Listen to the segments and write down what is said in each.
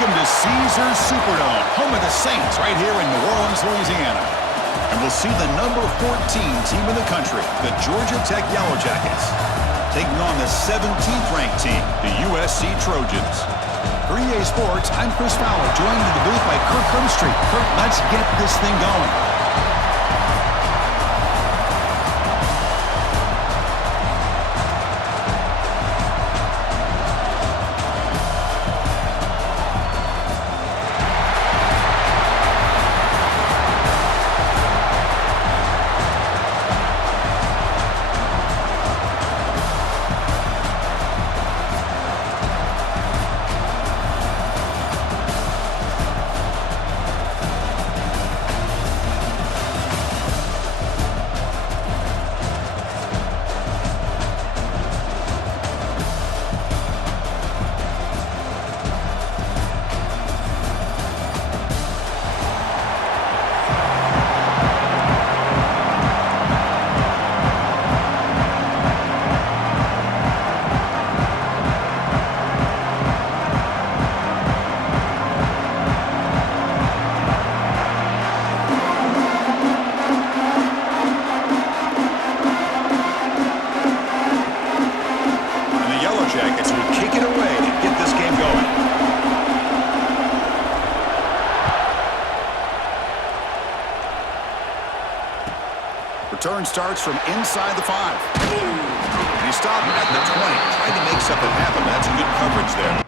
Welcome to Caesars Superdome, home of the Saints, right here in New Orleans, Louisiana. And we'll see the number 14 team in the country, the Georgia Tech Yellow Jackets, taking on the 17th ranked team, the USC Trojans. For EA Sports, I'm Chris Fowler, joined in the booth by Kirk Hermstreet. Kirk, let's get this thing going. Return starts from inside the 5. And he stopped at the 20, trying to make something happen. That's a good coverage there.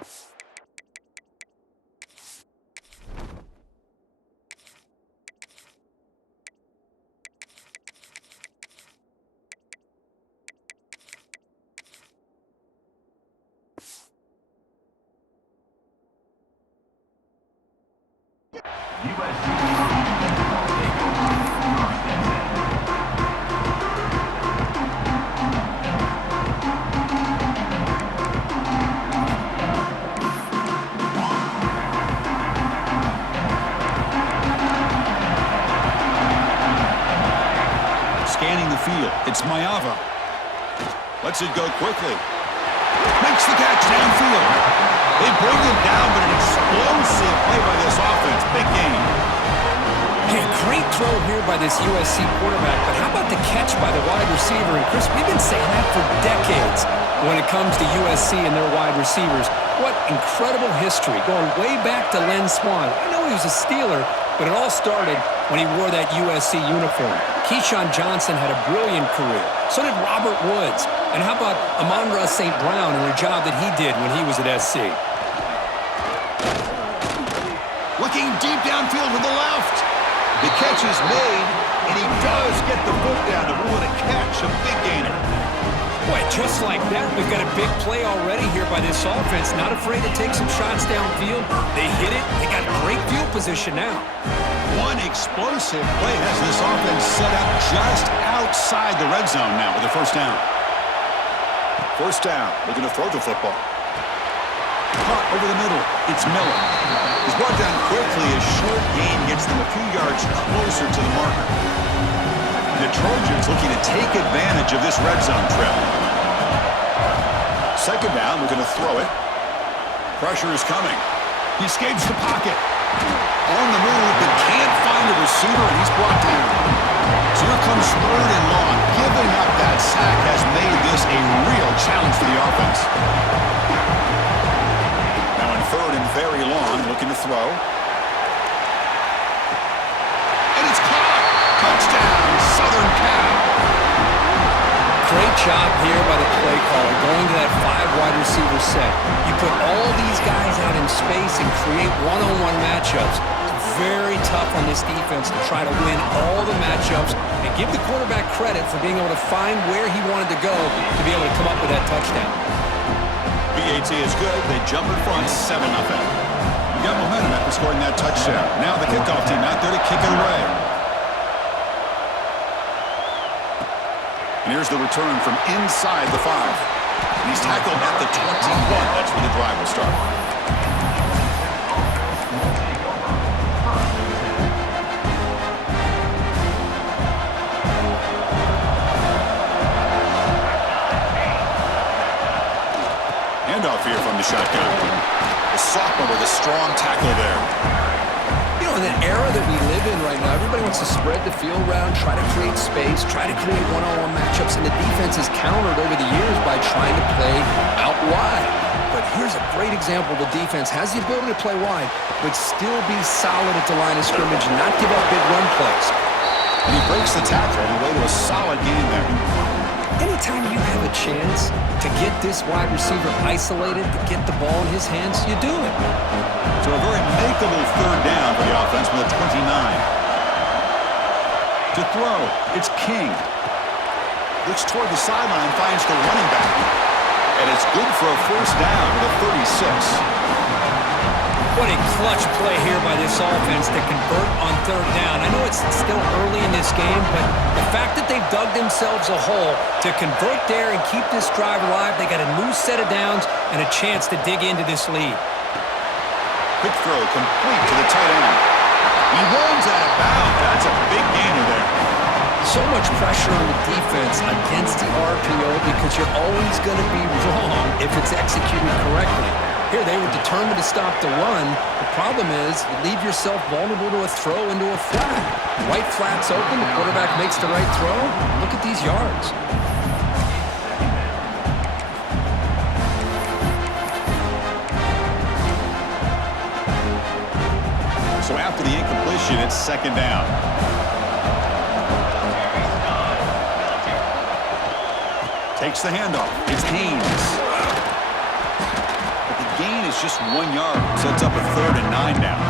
It's Mayava. Lets it go quickly. Makes the catch downfield. They bring him down, but an explosive play by this offense. Big game. Hey, great throw here by this USC quarterback, but how about the catch by the wide receiver? And Chris, we've been saying that for decades when it comes to USC and their wide receivers. What incredible history, going way back to Len Swan. I know he was a Steeler, but it all started when he wore that USC uniform. Keyshawn Johnson had a brilliant career. So did Robert Woods. And how about Amon-Ra St. Brown and the job that he did when he was at SC? Looking deep downfield with the left. The catch is made, and he does get the foot down to rule it a catch, a big gainer. Boy, just like that, we've got a big play already here by this offense. Not afraid to take some shots downfield. They hit it. They got great field position now. One explosive play has this offense set up just outside the red zone now with a first down. First down, looking to throw the football. Caught over the middle. It's Miller. He's brought down quickly. A short gain gets them a few yards closer to the marker. The Trojans looking to take advantage of this red zone trip. Second down, we're going to throw it. Pressure is coming. He escapes the pocket. On the move, but can't find a receiver, and he's brought down. So here comes third and long. Giving up that sack has made this a real challenge for the offense. Now in third and very long, looking to throw. And it's caught. Touchdown, Southern Cal. Great job here by the play caller, going to that 5 wide receiver set. You put all these guys out in space and create one-on-one matchups. It's very tough on this defense to try to win all the matchups and give the quarterback credit for being able to find where he wanted to go to be able to come up with that touchdown. BAT is good. They jump in front 7-0. You got momentum after scoring that touchdown. Now the kickoff team out there to kick it away. And here's the return from inside the 5. And he's tackled at the 21. That's where the drive will start. Handoff here from the shotgun. The sophomore with a strong tackle there. You know, in the era that we live in right now, everybody wants to spread the field around, try to create space, try to create one-on-one matchups, and the defense has countered over the years by trying to play out wide. But here's a great example. The defense has the ability to play wide, but still be solid at the line of scrimmage and not give up big run plays. And he breaks the tackle on the way to a solid gain there. Anytime you have a chance to get this wide receiver isolated, to get the ball in his hands, you do it. So a very makeable third down for the offense from the 29. To throw, it's King. Looks toward the sideline, finds the running back. And it's good for a first down to the 36. What a clutch play here by this offense to convert on third down. I know it's still early in this game, but the fact that they've dug themselves a hole to convert there and keep this drive alive, they got a new set of downs and a chance to dig into this lead. Quick throw complete to the tight end. He runs out of bounds. That's a big gainer there. So much pressure on the defense against the RPO because you're always going to be wrong if it's executed correctly. Here, they were determined to stop the run. The problem is you leave yourself vulnerable to a throw into a flat. White flat's open. The quarterback makes the right throw. Look at these yards. So after the incompletion, it's second down. Takes the handoff. It's Haynes. Gain is just 1 yard. Sets up a 3rd and 9 now.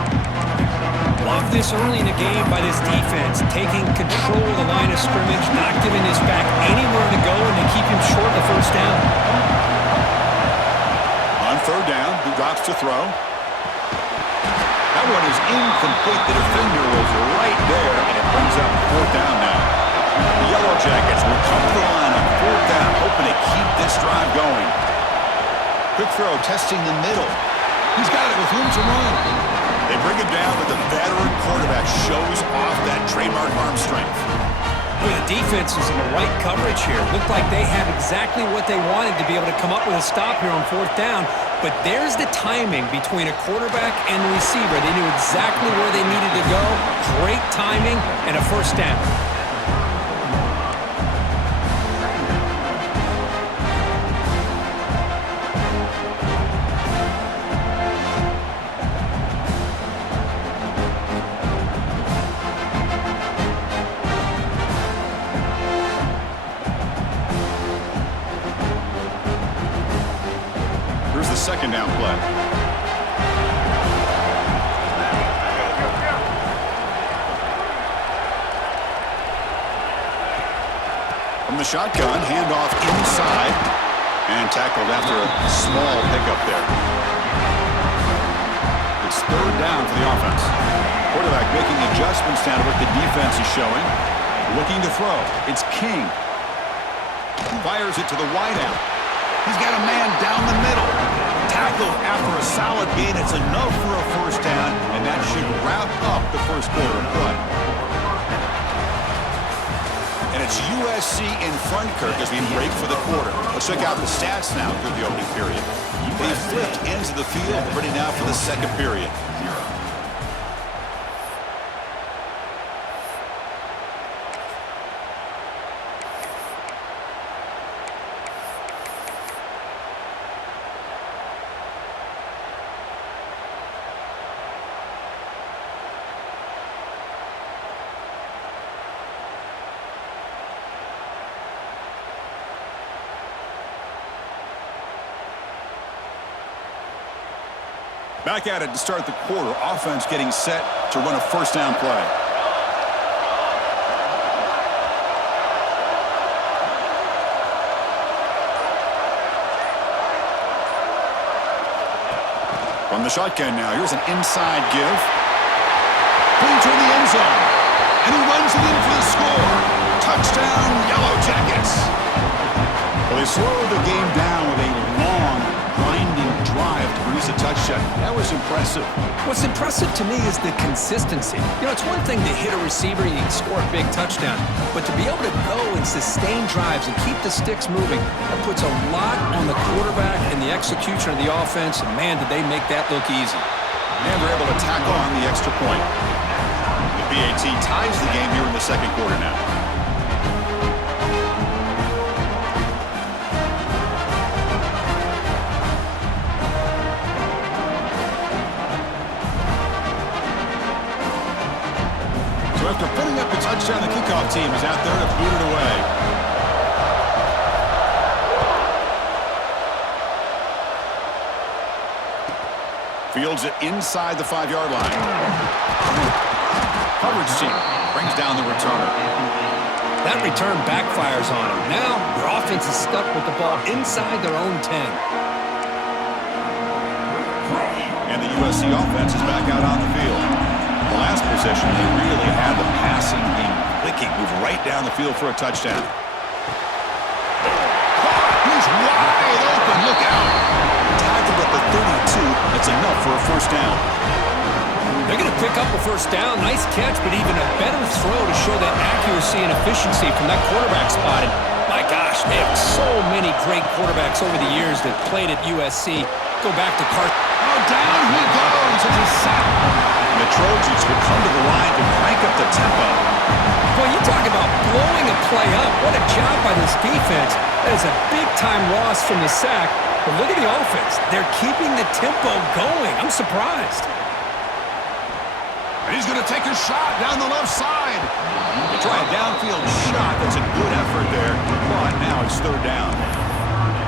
Love this early in the game by this defense, taking control of the line of scrimmage, not giving this back anywhere to go, and to keep him short of the first down. On third down, he drops to throw. That one is incomplete. The defender was right there, and it brings up fourth down now. The Yellow Jackets will come to the line on fourth down, hoping to keep this drive going. Quick throw, testing the middle. He's got it with room to run. They bring him down, but the veteran quarterback shows off that trademark arm strength. Boy, the defense is in the right coverage here. Looked like they had exactly what they wanted to be able to come up with a stop here on fourth down. But there's the timing between a quarterback and the receiver. They knew exactly where they needed to go. Great timing and a first down. Second down play. From the shotgun, handoff inside and tackled after a small pickup there. It's third down for the offense. Quarterback making adjustments down to what the defense is showing. Looking to throw. It's King. Fires it to the wideout. He's got a man down the middle. Tackled after a solid gain. It's enough for a first down, and that should wrap up the first quarter of play. And it's USC in front, Kirk, as we break for the quarter. Let's check out the stats now through the opening period. They flipped ends of the field, ready now for the second period. Back at it to start the quarter. Offense getting set to run a first down play. From the shotgun now, here's an inside give. Clean toward the end zone. And he runs it in for the score. Touchdown, Yellow Jackets. Well, they slowed the game down with a long, grinding drive to produce produce a touchdown. That was impressive. What's impressive to me is the consistency. You know, it's one thing to hit a receiver and you can score a big touchdown, but to be able to go and sustain drives and keep the sticks moving, that puts a lot on the quarterback and the execution of the offense, and man, did they make that look easy. And they're able to tackle on the extra point. The BAT ties the game here in the second quarter now. So after putting up the touchdown, the kickoff team is out there to boot it away. Fields it inside the 5-yard line. Coverage team brings down the returner. That return backfires on them. Now their offense is stuck with the ball inside their own 10. And the USC offense is back out on the field. The last possession, they really had the passing game clicking, move right down the field for a touchdown. He's wide open, look out! Tackled at the 32, that's enough for a first down. They're going to pick up a first down. Nice catch, but even a better throw to show that accuracy and efficiency from that quarterback spot. And my gosh, they have so many great quarterbacks over the years that played at USC. Go back to Carson. Oh, down he goes. It's a sack. And the Trojans will come to the line to crank up the tempo. Boy, you talk about blowing a play up. What a job by this defense. That is a big-time loss from the sack. But look at the offense. They're keeping the tempo going. I'm surprised. And he's going to take a shot down the left side. They try a downfield shot. That's a good effort there. But now it's third down.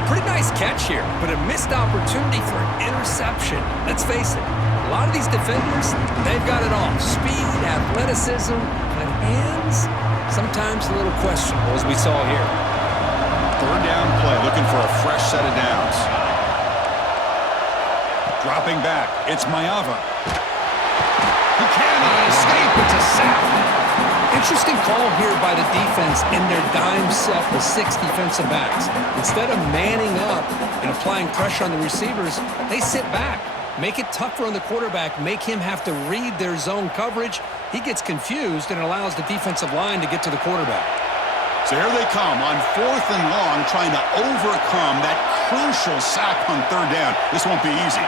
Pretty nice catch here, but a missed opportunity for an interception. Let's face it, a lot of these defenders, they've got it all. Speed, athleticism, but hands, sometimes a little questionable, as we saw here. Third down play, looking for a fresh set of downs. Dropping back, it's Mayava. He cannot escape, it's a sack. Interesting call here by the defense in their dime set with 6 defensive backs. Instead of manning up and applying pressure on the receivers, they sit back, make it tougher on the quarterback, make him have to read their zone coverage. He gets confused and allows the defensive line to get to the quarterback. So here they come on 4th and long, trying to overcome that crucial sack on third down. This won't be easy.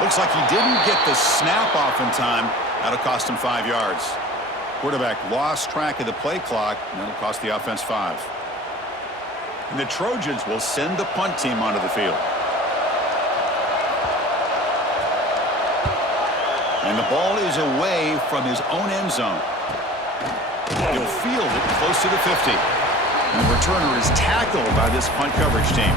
Looks like he didn't get the snap off in time. That'll cost him 5 yards. Quarterback lost track of the play clock, and that'll cost the offense 5. And the Trojans will send the punt team onto the field. And the ball is away from his own end zone. He'll field it close to the 50. And the returner is tackled by this punt coverage team.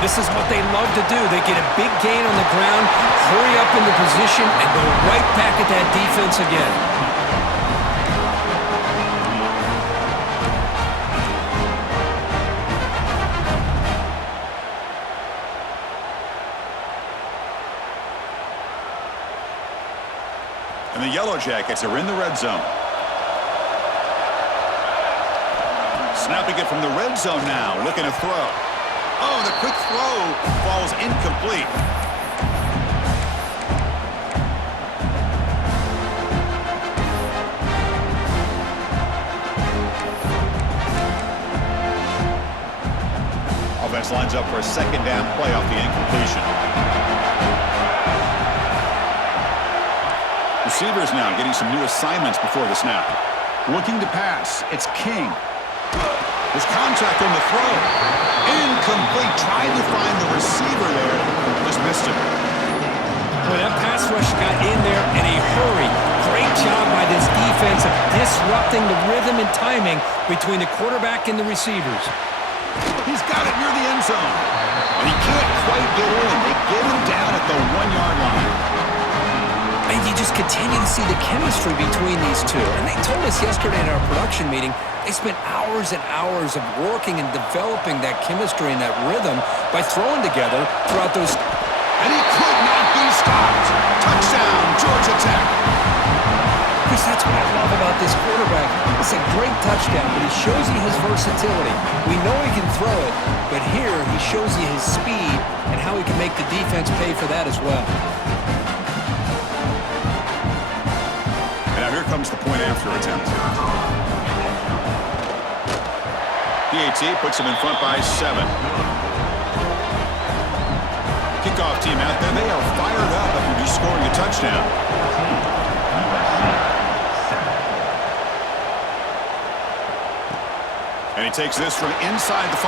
This is what they love to do. They get a big gain on the ground, hurry up into position, and go right back at that defense again. And the Yellow Jackets are in the red zone. Snapping it from the red zone now, looking to throw. Oh, the quick throw falls incomplete. Offense lines up for a second down play off the incompletion. Receivers now getting some new assignments before the snap. Looking to pass. It's King. There's contact on the throw. Incomplete. Tried to find the receiver there. Just missed him. Well, that pass rush got in there in a hurry. Great job by this defense of disrupting the rhythm and timing between the quarterback and the receivers. He's got it near the end zone. And he can't quite get in. They get him down at the 1-yard line. And you just continue to see the chemistry between these two. And they told us yesterday in our production meeting, they spent hours and hours of working and developing that chemistry and that rhythm by throwing together throughout those. And he could not be stopped. Touchdown, Georgia Tech. Chris, that's what I love about this quarterback. It's a great touchdown, but he shows you his versatility. We know he can throw it, but here he shows you his speed and how he can make the defense pay for that as well. And now here comes the point after attempt. PAT puts him in front by 7. Kickoff team out there. They are fired up after just scoring a touchdown. And he takes this from inside the 5.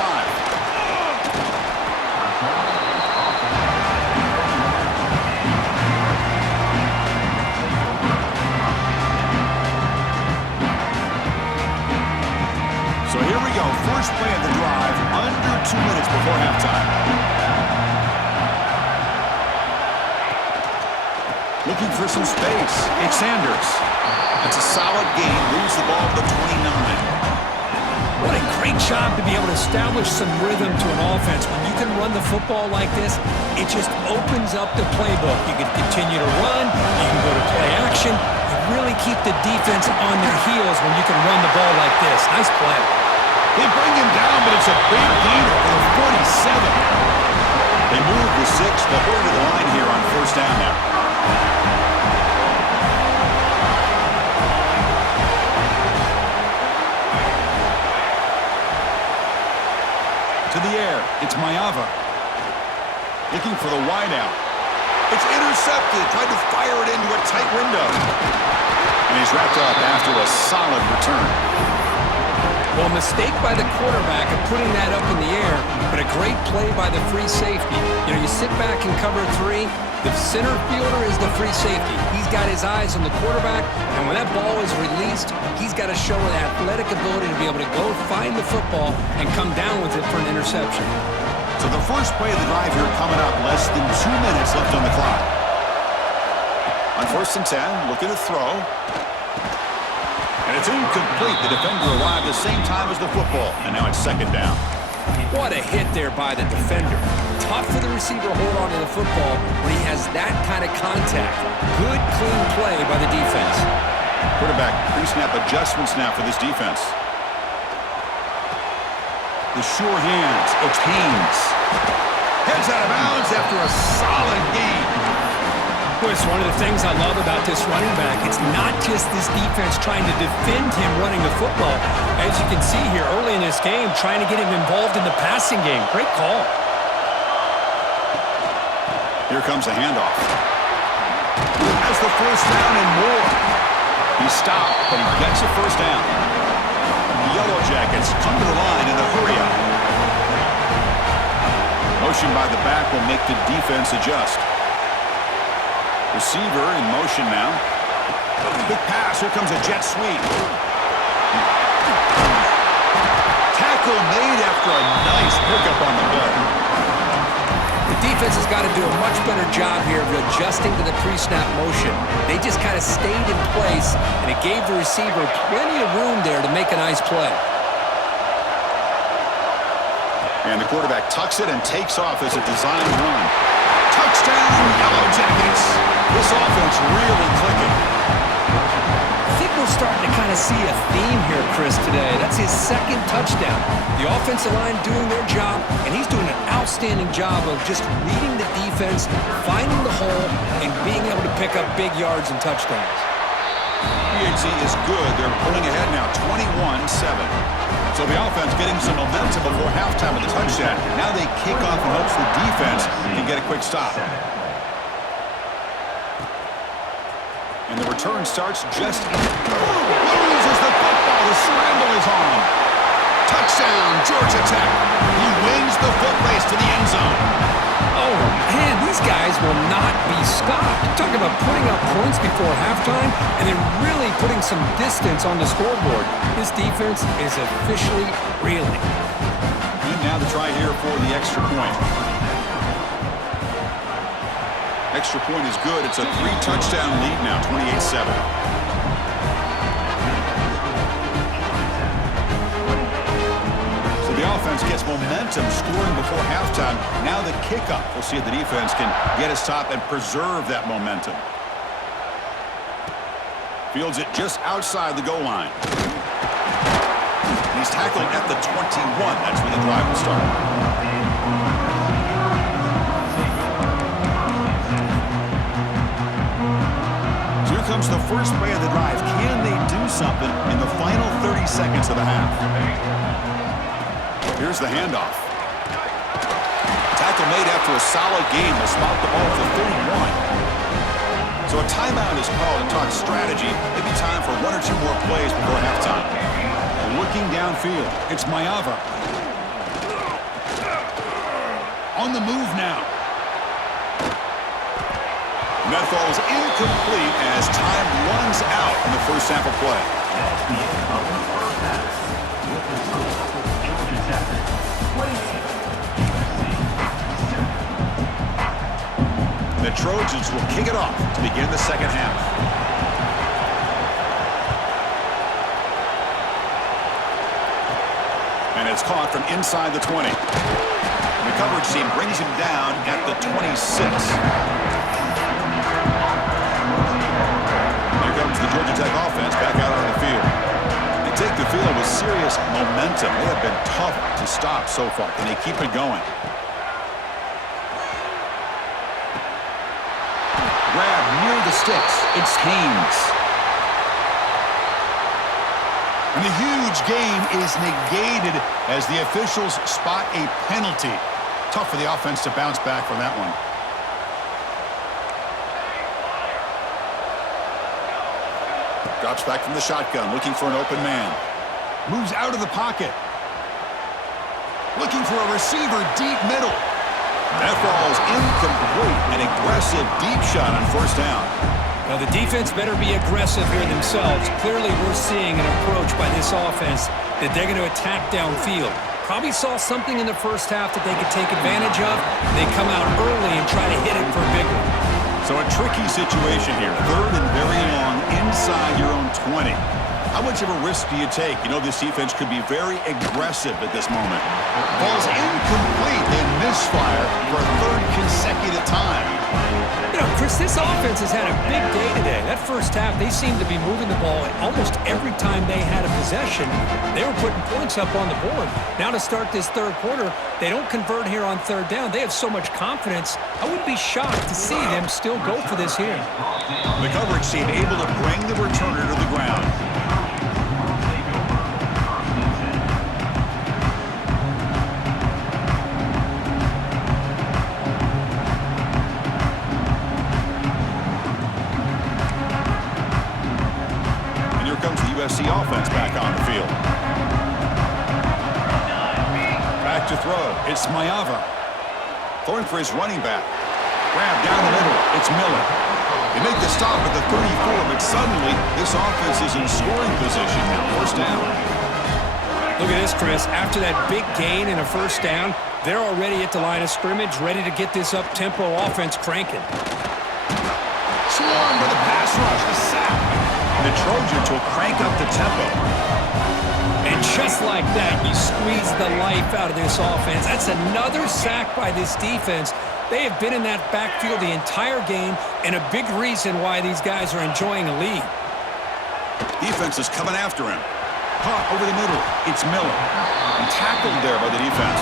So here we go. First play of the drive, under 2 minutes before halftime. Looking for some space. It's Sanders. That's a solid gain. Moves the ball to the 29. What a great job to be able to establish some rhythm to an offense. When you can run the football like this, it just opens up the playbook. You can continue to run. You can go to play action. You really keep the defense on their heels when you can run the ball like this. Nice play. They bring him down, but it's a big gainer for the 47. They move the 6, but we're to the line here on first down now. To the air, it's Mayava. Looking for the wideout. It's intercepted. Tried to fire it into a tight window. And he's wrapped up after a solid return. Well, mistake by the quarterback of putting that up in the air, but a great play by the free safety. You know, you sit back and cover 3. The center fielder is the free safety. He's got his eyes on the quarterback, and when that ball is released, he's got to show an athletic ability to be able to go find the football and come down with it for an interception. So the first play of the drive here coming up, less than 2 minutes left on the clock. On first and 10, looking to throw. And it's incomplete. The defender arrived the same time as the football, and now it's second down. What a hit there by the defender. Tough for the receiver to hold on to the football when he has that kind of contact. Good, clean play by the defense. Quarterback pre-snap adjustments now for this defense. The sure hands. It's Haynes. Heads out of bounds after a solid game. Boy, it's one of the things I love about this running back. It's not just this defense trying to defend him running the football. As you can see here early in this game, trying to get him involved in the passing game. Great call. Here comes a handoff. Has the first down and more. He stopped, but he gets a first down. The Yellow Jackets come to the line in a hurry-up. Motion by the back will make the defense adjust. Receiver in motion now. Big pass. Here comes a jet sweep. Tackle made after a nice pickup on the play. The defense has got to do a much better job here of adjusting to the pre-snap motion. They just kind of stayed in place, and it gave the receiver plenty of room there to make a nice play. And the quarterback tucks it and takes off as a design run. Touchdown, Yellow Jackets. This offense really clicking. I think we're starting to kind of see a theme here, Chris, today. That's his second touchdown. The offensive line doing their job, and he's doing an outstanding job of just reading the defense, finding the hole, and being able to pick up big yards and touchdowns. PAT is good. They're pulling ahead now, 21-7. So the offense getting some momentum before halftime with the touchdown. Now they kick off in hopes the defense can get a quick stop. And the return starts just... loses the football. The scramble is on. Touchdown, Georgia Tech. He wins the foot race to the end zone. Oh, man, these guys will not be stopped. Talk about putting up points before halftime and then really putting some distance on the scoreboard. This defense is officially reeling. And now the try here for the extra point. Extra point is good. It's a 3-touchdown lead now, 28-7. The offense gets momentum scoring before halftime. Now the kickoff. We'll see if the defense can get a stop and preserve that momentum. Fields it just outside the goal line. He's tackled at the 21. That's where the drive will start. So here comes the first play of the drive. Can they do something in the final 30 seconds of the half? Here's the handoff. Tackle made after a solid game. Will spot the ball for 31. So a timeout is called to talk strategy. Maybe time for one or two more plays before halftime. Looking downfield. It's Mayava. On the move now. And that falls incomplete as time runs out in the first half of play. The Trojans will kick it off to begin the second half. And it's caught from inside the 20. The coverage team brings him down at the 26. Here comes the Georgia Tech offense back out on the field. They take the field with serious momentum. They have been tough to stop so far. Can they keep it going? Grab near the sticks. It's Haynes. And the huge game is negated as the officials spot a penalty. Tough for the offense to bounce back from that one. Drops back from the shotgun, looking for an open man. Moves out of the pocket. Looking for a receiver deep middle. That falls incomplete. An aggressive deep shot on first down. Well, the defense better be aggressive here themselves. Clearly, we're seeing an approach by this offense that they're going to attack downfield. Probably saw something in the first half that they could take advantage of. They come out early and try to hit it for a big one. So a tricky situation here. Third and very long inside your own 20. How much of a risk do you take? You know this defense could be very aggressive at this moment. Ball's incomplete. They misfire for a third consecutive time. You know, Chris, this offense has had a big day today. That first half, they seemed to be moving the ball almost every time they had a possession. They were putting points up on the board. Now to start this third quarter, they don't convert here on third down. They have so much confidence. I wouldn't be shocked to see them still go for this here. The coverage team able to bring the returner to the ground. USC offense back on the field. Back to throw. It's Mayava. Throwing for his running back. Grab down the middle. It's Miller. They make the stop at the 34, but suddenly this offense is in scoring position now. First down. Look at this, Chris. After that big gain and a first down, they're already at the line of scrimmage, ready to get this up-tempo offense cranking. Swarm with a pass rush. A sack. The Trojans will crank up the tempo. And just like that, you squeeze the life out of this offense. That's another sack by this defense. They have been in that backfield the entire game, and a big reason why these guys are enjoying a lead. Defense is coming after him. Caught over the middle. It's Miller. And tackled there by the defense.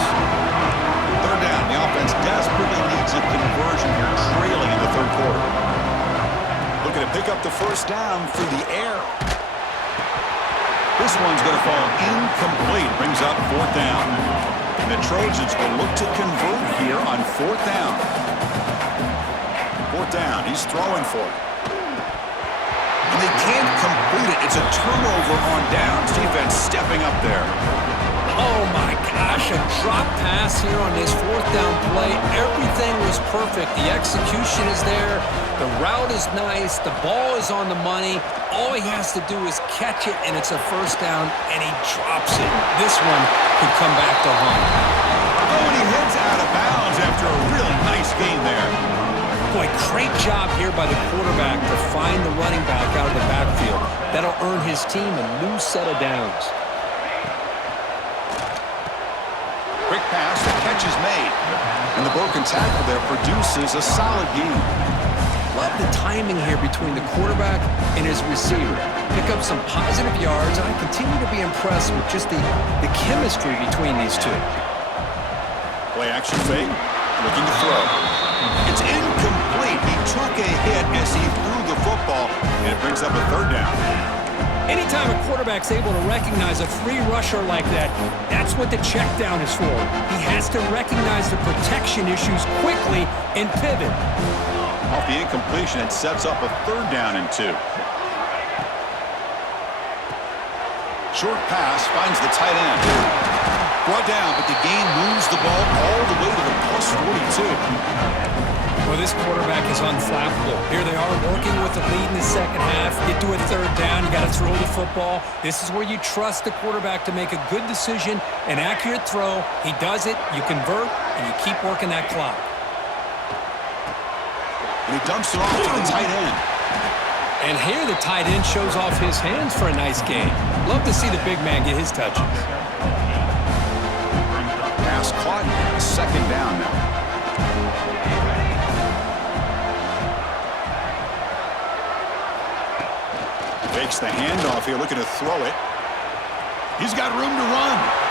Third down. The offense desperately needs a conversion here, trailing in the third quarter. Looking to pick up the first down through the air. This one's going to fall incomplete. Brings up fourth down. And the Trojans will look to convert here on fourth down. Fourth down. He's throwing for it. And they can't complete it. It's a turnover on downs. Defense stepping up there. Oh, my gosh, a drop pass here on this fourth down play. Everything was perfect. The execution is there. The route is nice. The ball is on the money. All he has to do is catch it, and it's a first down, and he drops it. This one could come back to haunt him. Oh, and he heads out of bounds after a really nice game there. Boy, great job here by the quarterback to find the running back out of the backfield. That'll earn his team a new set of downs. Quick pass, the catch is made. And the broken tackle there produces a solid gain. Love the timing here between the quarterback and his receiver. Pick up some positive yards, and I continue to be impressed with just the chemistry between these two. Play action fake, looking to throw. It's incomplete. He took a hit as he threw the football, and it brings up a third down. Anytime a quarterback's able to recognize a free rusher like that, that's what the check down is for. He has to recognize the protection issues quickly and pivot. Off the incompletion, it sets up a third down and 2. Short pass finds the tight end. Brought down, but the gain moves the ball all the way to the plus 42. Well, this quarterback is unflappable. Here they are working with the lead in the second half. Get to a third down, you got to throw the football. This is where you trust the quarterback to make a good decision, an accurate throw. He does it, you convert, and you keep working that clock. And he dumps it off to the tight end. And here the tight end shows off his hands for a nice game. Love to see the big man get his touches. Pass caught, second down now. Fakes the handoff here, looking to throw it. He's got room to run.